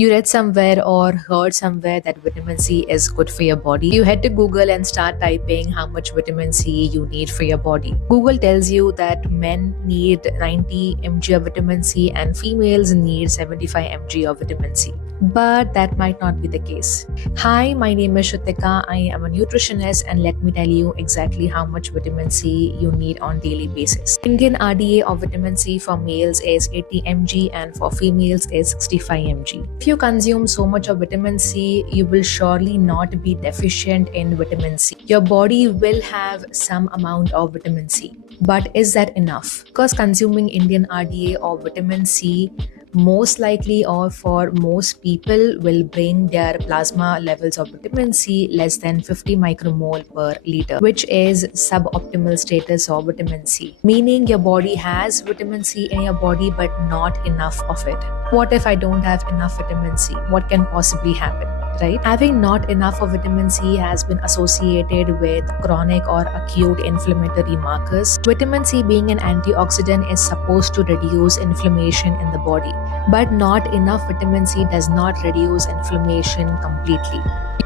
You read somewhere or heard somewhere that vitamin C is good for your body. You head to Google and start typing how much vitamin C you need for your body. Google tells you that men need 90 mg of vitamin C and females need 75 mg of vitamin C. But that might not be the case. Hi, my name is Shrutika. I am a nutritionist and let me tell you exactly how much vitamin C you need on daily basis. Indian RDA of vitamin C for males is 80 mg and for females is 65 mg. If you consume so much of vitamin C, you will surely not be deficient in vitamin C. Your body will have some amount of vitamin C. But is that enough? Because consuming Indian RDA or vitamin C most likely or for most people will bring their plasma levels of vitamin C less than 50 micromole per liter, which is suboptimal status of vitamin C, meaning your body has vitamin C in your body but not enough of it. What if I don't have enough vitamin C? What can possibly happen? Right? Having not enough of vitamin C has been associated with chronic or acute inflammatory markers. Vitamin C, being an antioxidant, is supposed to reduce inflammation in the body, but not enough vitamin C does not reduce inflammation completely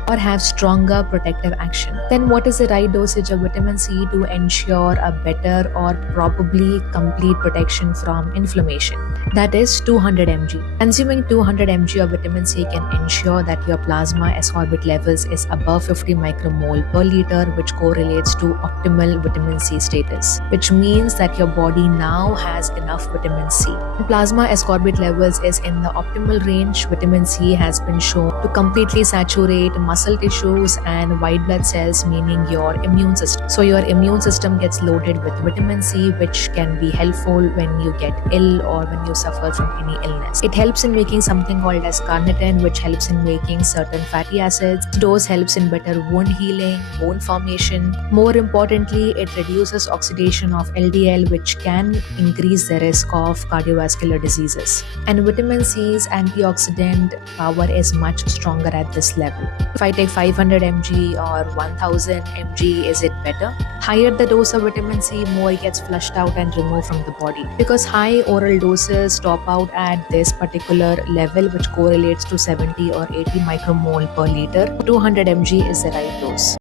or have stronger protective action. Then what is the right dosage of vitamin C to ensure a better or probably complete protection from inflammation? That is 200 mg. Consuming 200 mg of vitamin C can ensure that your plasma ascorbate levels is above 50 micromole per liter, which correlates to optimal vitamin C status, which means that your body now has enough vitamin C. When plasma ascorbate levels is in the optimal range, vitamin C has been shown to completely saturate muscle tissues and white blood cells, meaning your immune system. So your immune system gets loaded with vitamin C, which can be helpful when you get ill or when you suffer from any illness. It helps in making something called as carnitine, which helps in making certain fatty acids. Dose helps in better wound healing, bone formation. More importantly, it reduces oxidation of LDL, which can increase the risk of cardiovascular diseases. And vitamin C's antioxidant power is much stronger at this level. If I take 500 mg or 1000 mg, is it better? Higher the dose of vitamin C, more it gets flushed out and removed from the body. Because high oral doses top out at this particular level, which correlates to 70 or 80 micromole per liter, 200 mg is the right dose.